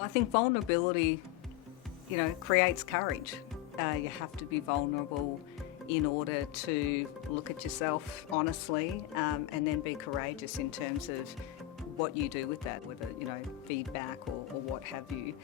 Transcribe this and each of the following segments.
I think vulnerability, creates courage. You have to be vulnerable in order to look at yourself honestly, and then be courageous in terms of what you do with that, whether, feedback or what have you.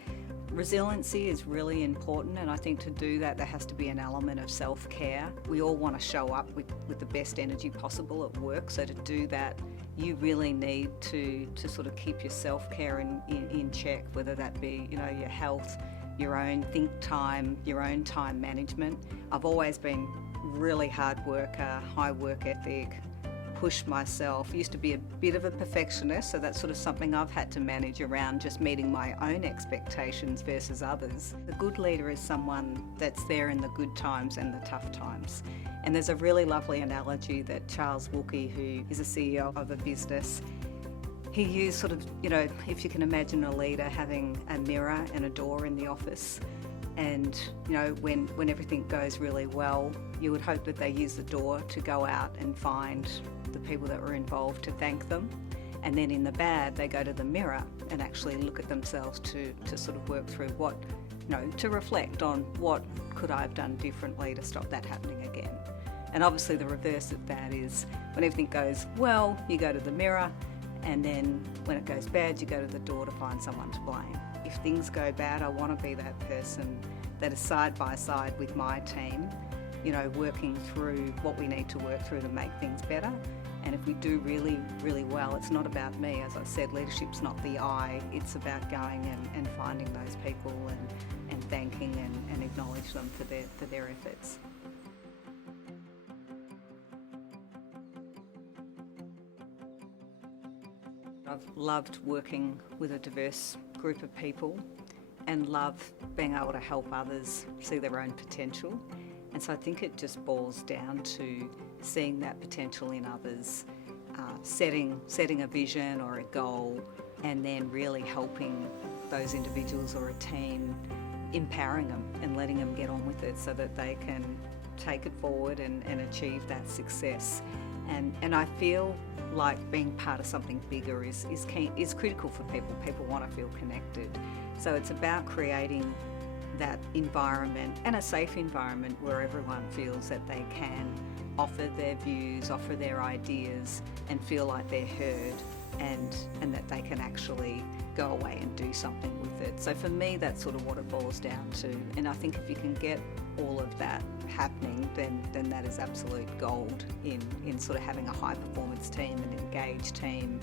Resiliency is really important, and I think to do that there has to be an element of self-care. We all want to show up with the best energy possible at work, so to do that you really need to sort of keep your self-care in check, whether that be your health, your own think time, your own time management. I've always been really hard worker, high work ethic, push myself. Used to be a bit of a perfectionist, so that's sort of something I've had to manage around just meeting my own expectations versus others. A good leader is someone that's there in the good times and the tough times. And there's a really lovely analogy that Charles Wilkie, who is a CEO of a business, he used sort of, if you can imagine a leader having a mirror and a door in the office, and when everything goes really well, you would hope that they use the door to go out and find the people that were involved to thank them, and then in the bad they go to the mirror and actually look at themselves to sort of work through what, to reflect on what could I have done differently to stop that happening again. And obviously the reverse of that is when everything goes well, you go to the mirror, and then when it goes bad, you go to the door to find someone to blame. If things go bad, I want to be that person that is side by side with my team, working through what we need to work through to make things better. And if we do really, really well, it's not about me. As I said, leadership's not the I, it's about going and finding those people and thanking and acknowledge them for their efforts. I've loved working with a diverse group of people and love being able to help others see their own potential. And so I think it just boils down to seeing that potential in others, setting a vision or a goal, and then really helping those individuals or a team, empowering them and letting them get on with it so that they can take it forward and achieve that success. And I feel like being part of something bigger is critical for people. People want to feel connected. So it's about creating that environment, and a safe environment where everyone feels that they can offer their views, offer their ideas, and feel like they're heard, and that they can actually go away and do something with it. So for me, that's sort of what it boils down to. And I think if you can get all of that happening, then that is absolute gold in sort of having a high performance team, an engaged team,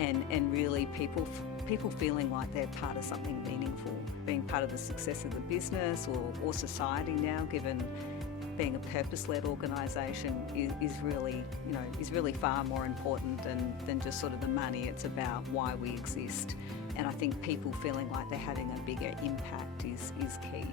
and really people feeling like they're part of something meaningful, being part of the success of the business or society now, given being a purpose-led organisation is really far more important than just sort of the money. It's about why we exist. And I think people feeling like they're having a bigger impact is key.